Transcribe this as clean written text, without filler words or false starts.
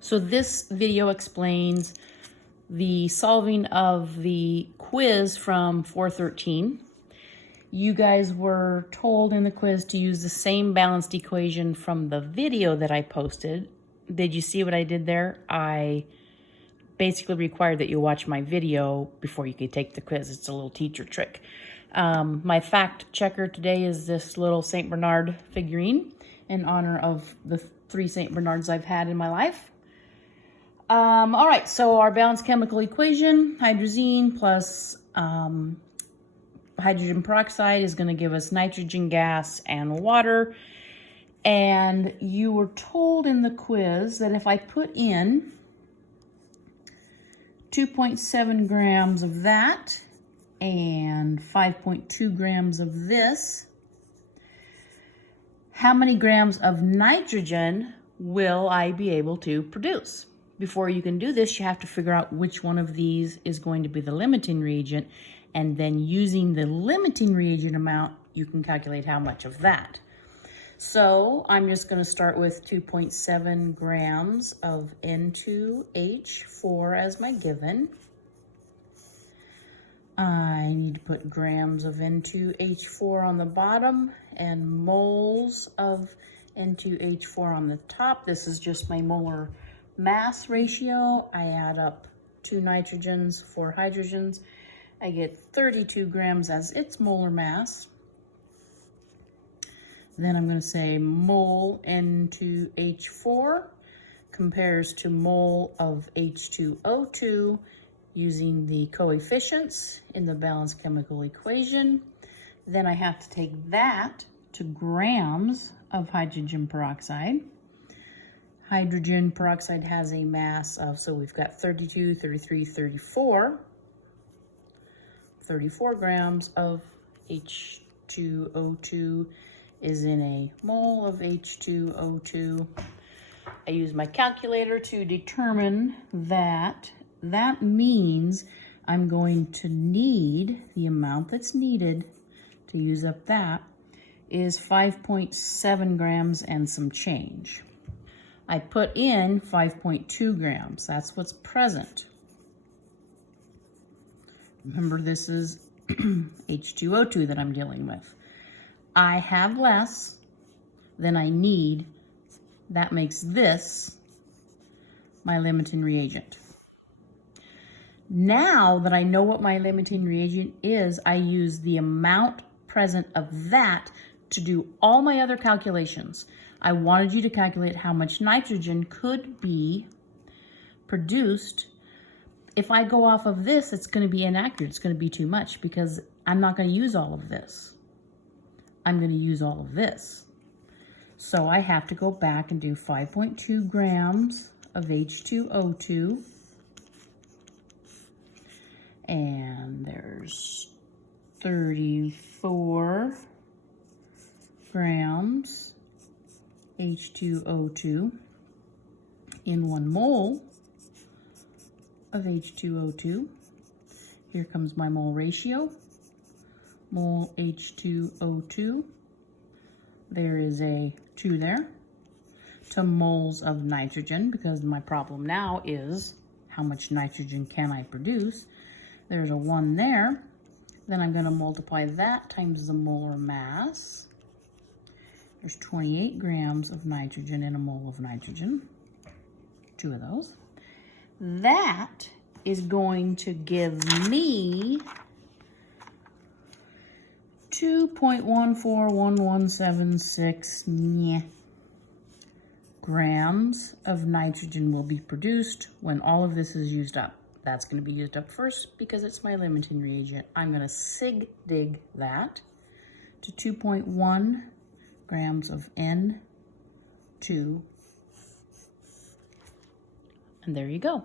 So this video explains the solving of the quiz from 413. You guys were told in the quiz to use the same balanced equation from the video that I posted. Did you see what I did there? I basically required that you watch my video before you could take the quiz. It's a little teacher trick. My fact checker today is this little St. Bernard figurine in honor of the 3 St. Bernards I've had in my life. All right, so our balanced chemical equation, hydrazine plus hydrogen peroxide is going to give us nitrogen gas and water. And you were told in the quiz that if I put in 2.7 grams of that and 5.2 grams of this, how many grams of nitrogen will I be able to produce? Before you can do this, you have to figure out which one of these is going to be the limiting reagent, and then using the limiting reagent amount, you can calculate how much of that. So I'm just going to start with 2.7 grams of N2H4 as my given. I need to put grams of N2H4 on the bottom and moles of N2H4 on the top. This is just my molar mass ratio. I add up 2 nitrogens, 4 hydrogens. I get 32 grams as its molar mass. Then I'm going to say mole N2H4 compares to mole of H2O2 using the coefficients in the balanced chemical equation. Then I have to take that to grams of hydrogen peroxide. Hydrogen peroxide has a mass of, so we've got 32, 33, 34. 34 grams of H2O2 is in a mole of H2O2. I use my calculator to determine that. That means I'm going to need, the amount that's needed to use up that is 5.7 grams and some change. I put in 5.2 grams. That's what's present. Remember, this is H2O2 that I'm dealing with. I have less than I need. That makes this my limiting reagent. Now that I know what my limiting reagent is, I use the amount present of that to do all my other calculations. I wanted you to calculate how much nitrogen could be produced. If I go off of this, it's going to be inaccurate. It's going to be too much because I'm not going to use all of this. I'm going to use all of this. So I have to go back and do 5.2 grams of H2O2. And there's 34 grams H2O2 in 1 mole of H2O2. Here comes my mole ratio. Mole H2O2. There is a 2 there to moles of nitrogen, because my problem now is how much nitrogen can I produce. There's a 1 there. Then I'm going to multiply that times the molar mass. There's 28 grams of nitrogen in a mole of nitrogen. 2 of those. That is going to give me 2.141176 grams of nitrogen will be produced when all of this is used up. That's going to be used up first because it's my limiting reagent. I'm going to sig dig that to 2.1 grams of N2. And there you go.